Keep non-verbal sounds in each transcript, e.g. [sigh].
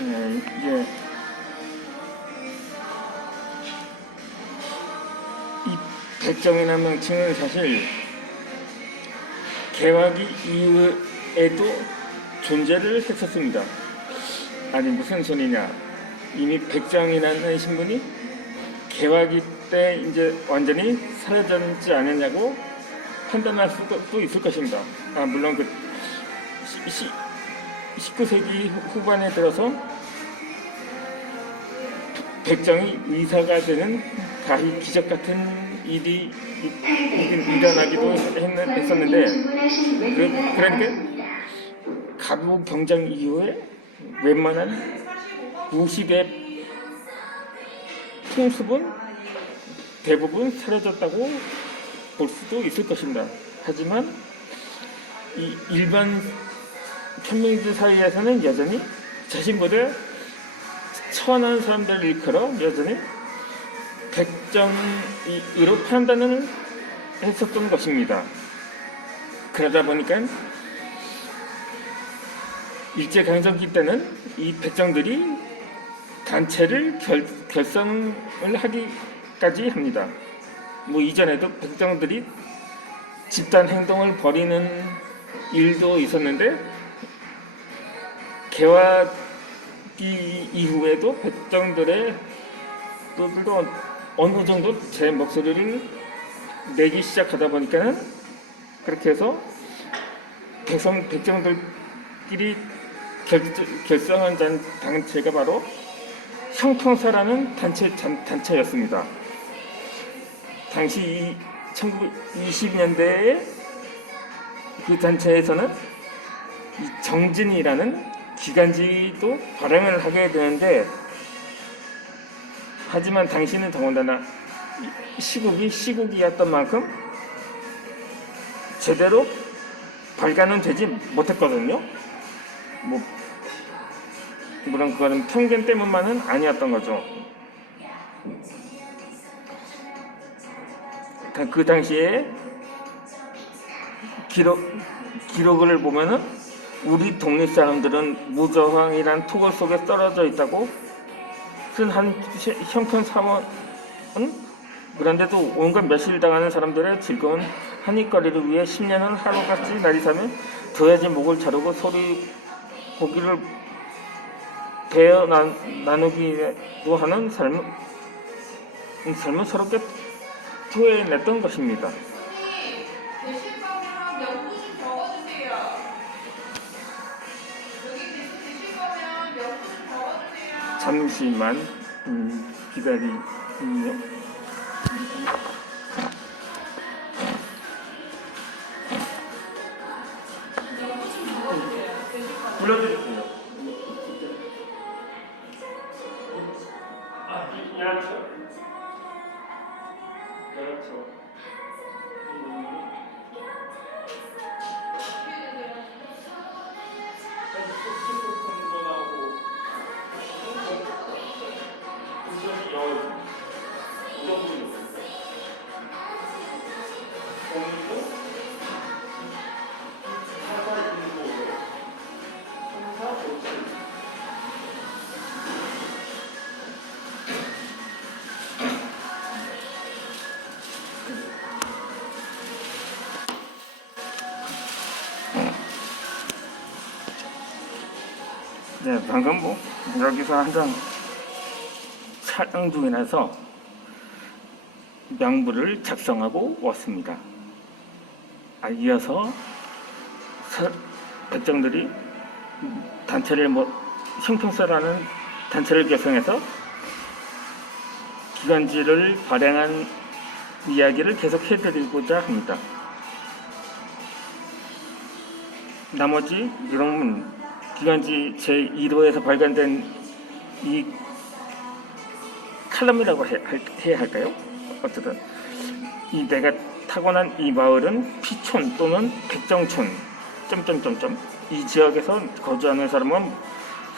네, 이제 이 백정이나 명칭은 사실 개화기 이후에도 존재를 했었습니다. 아니 무슨 소리냐? 이미 백정이라는 신분이 개화기 때 이제 완전히 사라졌지 않았냐고 판단할 수도 있을 것입니다. 아 물론 그 시, 시, 19세기 후반에 들어서 백정이 의사가 되는 가히 기적 같은 일이 이- 일어나기도 했- 했었는데 그, 그러니까 가부 경장 이후에 웬만한 무식의 풍습은 대부분 사라졌다고 볼 수도 있을 것입니다. 하지만 이 일반 평민들 사이에서는 여전히 자신보다 처한 사람들을 일컬어 여전히 백정으로 판단을 했었던 것입니다. 그러다 보니까 일제강점기 때는 이 백정들이 단체를 결, 결성을 하기까지 합니다. 뭐 이전에도 백정들이 집단 행동을 벌이는 일도 있었는데 개화기 이후에도 백정들의 또들도 어느 정도 제 목소리를 내기 시작하다 보니까는 그렇게 해서 백성 백정들끼리 결, 결성한 단- 단체가 바로 형평사라는 단체 단- 단체였습니다. 당시 1920년대에 그 단체에서는 이 정진이라는 기간지도 발행을 하게 되는데 하지만 당시는 더군다나 이 시국이 시국이었던 만큼 제대로 발간은 되지 못했거든요. 뭐 물론 그거는 편견 때문만은 아니었던 거죠. 그러니까 그 당시에 기록 기록을 보면은 우리 독립 사람들은 무저항이란 토굴 속에 떨어져 있다고 쓴한 형편 사원은 그런데도 온갖 멸실 당하는 사람들의 즐거운 한입거리를 위해 10년을 하루같이 날이 새며 도야지 목을 자르고 소리 고기를 베어 나, 나누기도 하는 삶을, 삶을 서럽게 토해냈던 것입니다. 잠시만 음. 드실 거면. 불러드릴게요. 방금 뭐 여기서 한장 촬영 중이라서 명부를 작성하고 왔습니다. 아, 이어서 사- 백정들이 단체를 뭐 형평사라는 단체를 결성해서 기관지를 발행한 이야기를 계속 해드리고자 합니다. 나머지 이런 기관지 제1호에서 발간된 이 칼럼이라고 해, 할- 해야 할까요? 어쨌든 이 내가 타고난 이 마을은 피촌 또는 백정촌 점점점점 이 지역에서 거주하는 사람은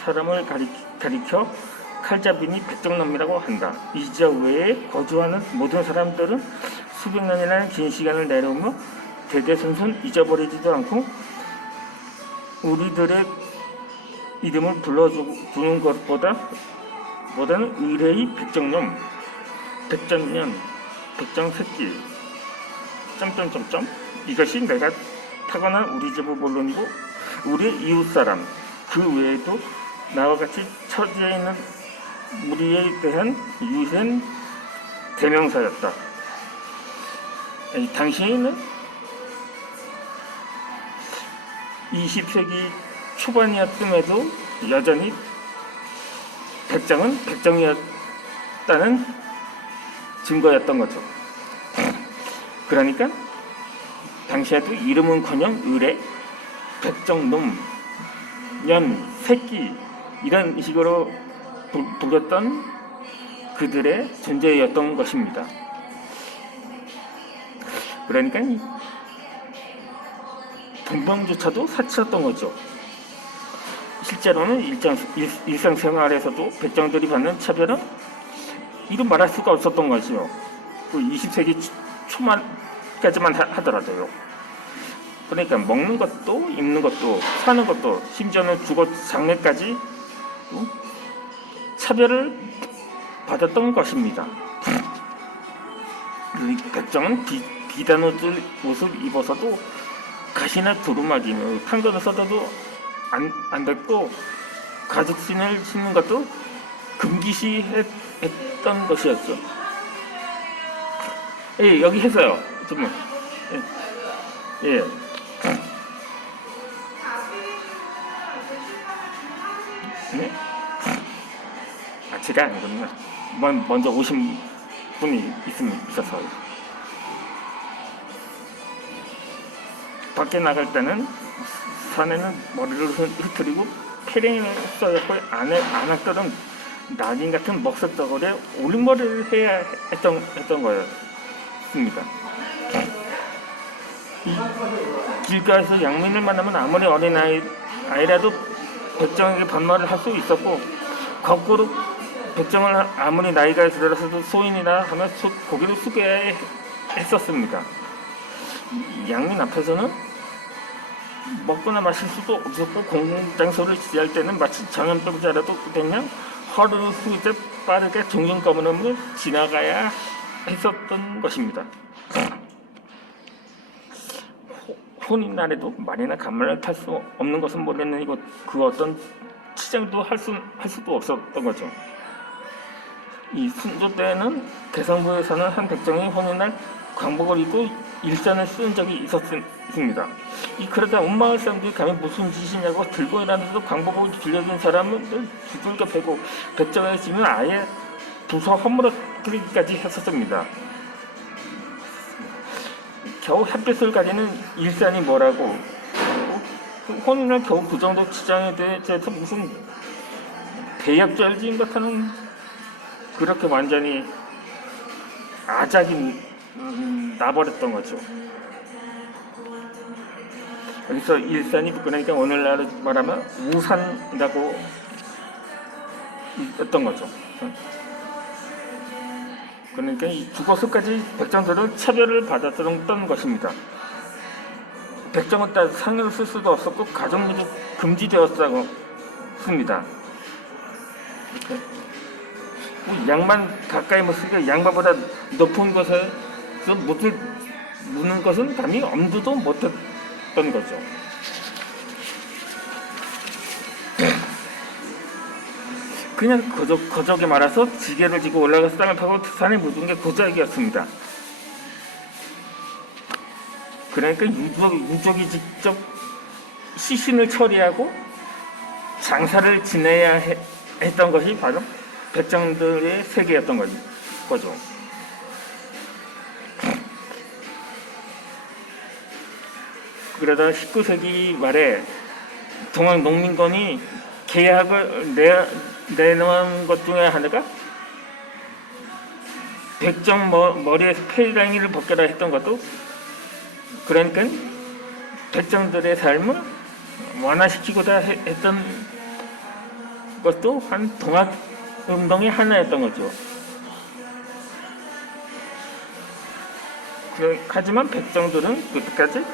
사람을 가리, 가리켜 칼자빈이 백정남이라고 한다. 이 지역 외에 거주하는 모든 사람들은 수백 년이라는 긴 시간을 내려오며 대대손손 잊어버리지도 않고 우리들의 이름을 불러주는 것보다 보다는 의뢰의 백정놈, 백전년, 백정새끼, 점점점점 이것이 내가 타고난 우리 집은 물론이고 우리 이웃 사람 그 외에도 나와 같이 처지에 있는 무리에 대한 유hen 대명사였다. 이 당시에는 20세기 초반이었음에도 여전히 백정은 백정이었다는 증거였던 거죠. 그러니까 당시에도 이름은커녕 의뢰, 백정놈, 년, 새끼 이런 식으로 부, 부렸던 그들의 존재였던 것입니다. 그러니까 이 본방조차도 사치였던 거죠. 실제로는 일정, 일, 일상생활에서도 백정들이 받는 차별은 이루 말할 수가 없었던 거죠. 그 20세기 초만까지만 하- 하더라도요. 그러니까 먹는 것도 입는 것도 사는 것도 심지어는 죽어 장례까지 어? 차별을 받았던 것입니다. 이 백정은 비, 비단 옷을, 옷을 입어서도 가시나 두루마기 판거를 써도 안, 안 됐고 가죽신을 신는 것도 금기시 했, 했던 것이었죠. 예, 여기 했어요. 좀 예. 예. 네? 아, 제가 아니군요. 먼, 먼저 오신 분이 있음, 있어서. 밖에 나갈 때는 산에는 머리를 흐- 흐트리고 패링을 써였고 안에 안악들은 낙인 같은 먹석 덩어리에 올림머리를 해야 했던 했던 거였습니다. 이 길가에서 양민을 만나면 아무리 어린 아이 아이라도 백정에게 반말을 할 수 있었고 거꾸로 백정을 아무리 나이가 들어서도 소인이라 하면 소, 고개를 숙여야 했었습니다. 이 양민 앞에서는 먹거나 마실 수도 없었고 공장소를 지할 때는 마치 전염병자라도 되면 때 빠르게 종용검으로 지나가야 했었던 것입니다. 호- 혼인 날에도 말이나 간말을 탈 수 없는 것은 모르겠는 이거 그 어떤 치장도 할, 수, 할 수도 없었던 거죠. 이 순조 때는 개성부에 사는 한 백정이 혼인 날 광복을 입고 일산을 쓴 적이 있었습니다. 이 그러다 온 마을 사람들이 감히 무슨 짓이냐고 들고 일하는데도 광복을 빌려준 사람은 두들겨 패고 백정의 집은 아예 부서 허물어뜨리기까지 했었습니다. 겨우 햇빛을 가리는 일산이 뭐라고 혼인날 겨우 그 정도 치장에 대해서 무슨 대역절지인 것 하는 그렇게 완전히 아작이 나버렸던 거죠. 여기서 일산이 그러니까 오늘날 말하면 우산이라고 했던 거죠. 그러니까 이 죽어서까지 백정들은 차별을 받았던 것입니다. 백정은 따 상을 쓸 수도 없었고 가정일이 금지되었다고 습니다. 뭐 양만 가까이 못 쓰게 양마보다 높은 곳에 서 못을 무는 것은 감히 엄두도 못했던 거죠. [clears throat] 그냥 거적, 거적에 말아서 지게를 지고 올라가서 땅을 파고 산에 묻은 게 고작이었습니다. 그러니까 유족, 유족이 직접 시신을 처리하고 장사를 지내야 해- 했던 것이 바로 백정들의 세계였던 거- 거죠. 그러다 19세기 말에 동학 농민권이 계약을 내, 내놓은 것 중에 하나가 백정 머, 머리에서 페이랑이를 벗겨라 했던 것도 그러니까 백정들의 삶을 완화시키고자 해- 했던 것도 한 동학 운동의 하나였던 거죠. 그, 하지만 백정들은 그때까지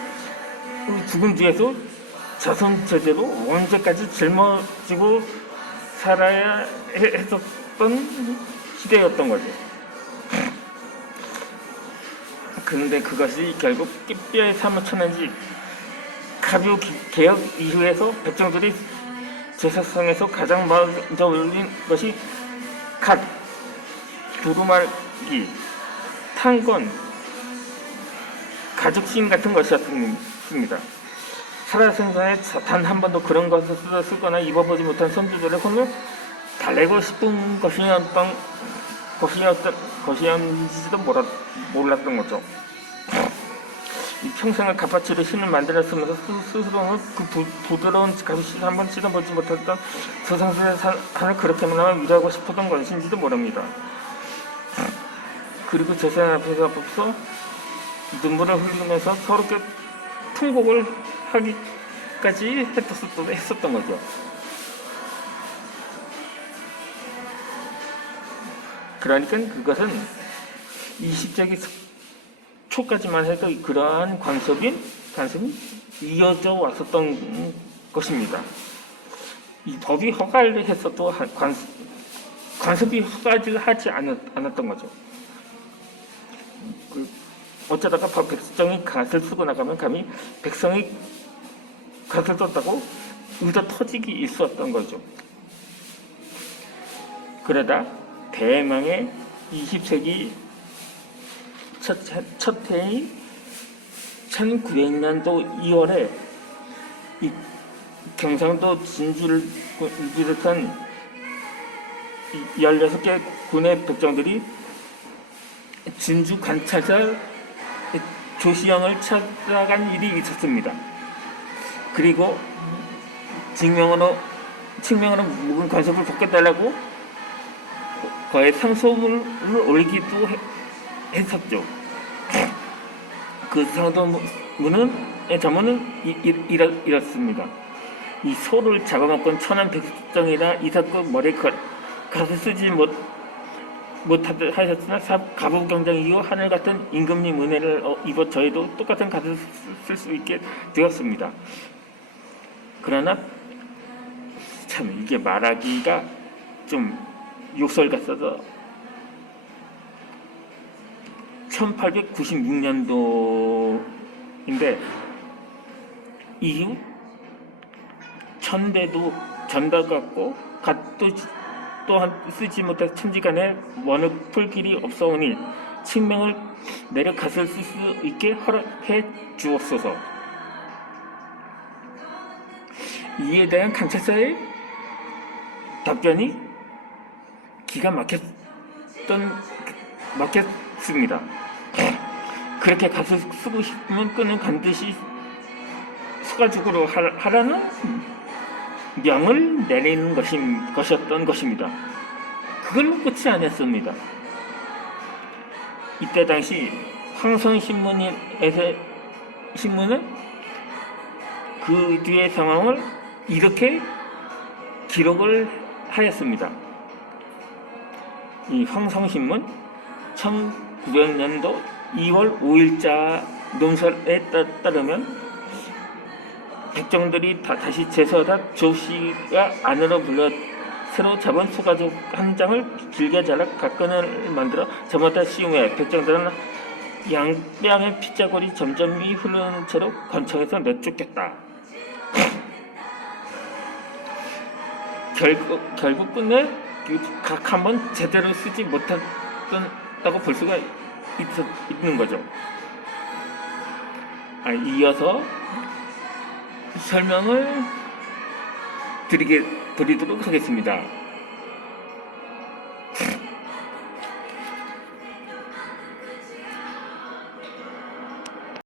그 죽은 뒤에도 자손 제대로 언제까지 짊어지고 살아야 해- 했었던 시대였던 거죠. 그런데 그것이 결국 뼈에 사무쳤는지 가벼 개혁 이후에서 백정들이 제사상에서 가장 먼저 올린 것이 갓, 두루마기, 탄건, 가족시인 같은 것이었습니다. 살아생전에 단 한 번도 그런 것을 쓰- 쓰거나 입어보지 못한 선주들의 혼을 달래고 싶은 것이었던 것이었던 것이었는지도 몰라, 몰랐던 거죠. 이 평생을 갓바치를 신을 만들었으면서 스- 스스로는 그 부, 부드러운 갓바치를 한번 찢어보지 못했던 조상들의 산을 그렇게나마 위로하고 싶었던 것인지도 모릅니다. 그리고 제사장 앞에서 눈물을 흘리면서 서로께 통곡을 하기까지 했었던, 했었던 거죠. 그러니까 그것은 20세기 초까지만 해도 그러한 관습이, 관습이 이어져 왔었던 것입니다. 이 법이 허가를 했어도 한- 관, 관습이 허가를 하지 않았, 않았던 거죠. 그 어쩌다가 바- 백성이 갓을 쓰고 나가면 감히 백성이 갓을 썼다고 의도 터지기 있었던 거죠. 그러다 대망의 20세기 첫, 첫 해인 1900년도 2월에 이 경상도 진주를 비롯한 16개 군의 백정들이 진주 관찰자 조시영을 찾아간 일이 있었습니다. 그리고 증명으로 측명으로 묵은 관습을 벗겨달라고 거의 상소문을 올리기도 해- 했었죠. 그 상소문은 이- 이- 이렇, 이렇습니다. 이 소를 잡아먹건 천한 백성이라 이삭그 머리 가, 가서 쓰지 못 못하셨으나 가부 경쟁 이후 하늘 같은 임금님 은혜를 어, 입어 저희도 똑같은 가수를 쓸수 있게 되었습니다. 그러나 참 이게 말하기가 좀 욕설 같아서 1896년도인데 이후 천대도 전다 같고 갓도 또한 쓰지 못해 천지간에 원을 풀 길이 없사오니 칙명을 내려 갓을 쓸 수 있게 허락해 주옵소서. 이에 대한 강찰사의 답변이 기가 막혔던 막혔습니다. 그렇게 갓을 쓰고 싶으면 끈은 반드시 수가죽으로 하- 하라는 명을 내리는 것이, 것이었던 것입니다. 그걸로 끝이 아니었습니다. 이때 당시 황성신문에서 신문은 그 뒤의 상황을 이렇게 기록을 하였습니다. 이 황성신문 1900년도 2월 5일자 논설에 따, 따르면 백정들이 다, 다시 제서다 조씨가 안으로 불러 새로 잡은 소가죽 한 장을 길게 잘라 각근을 만들어 저마다 씌우며 백정들은 양뺨의 핏자골이 점점이 흐르는 채로 권총에서 내쫓겼다. 결국, 결국 끝내 각 한 번 제대로 쓰지 못했다고 볼 수가 있, 있는 거죠. 아, 이어서 설명을 드리게, 드리도록 하겠습니다.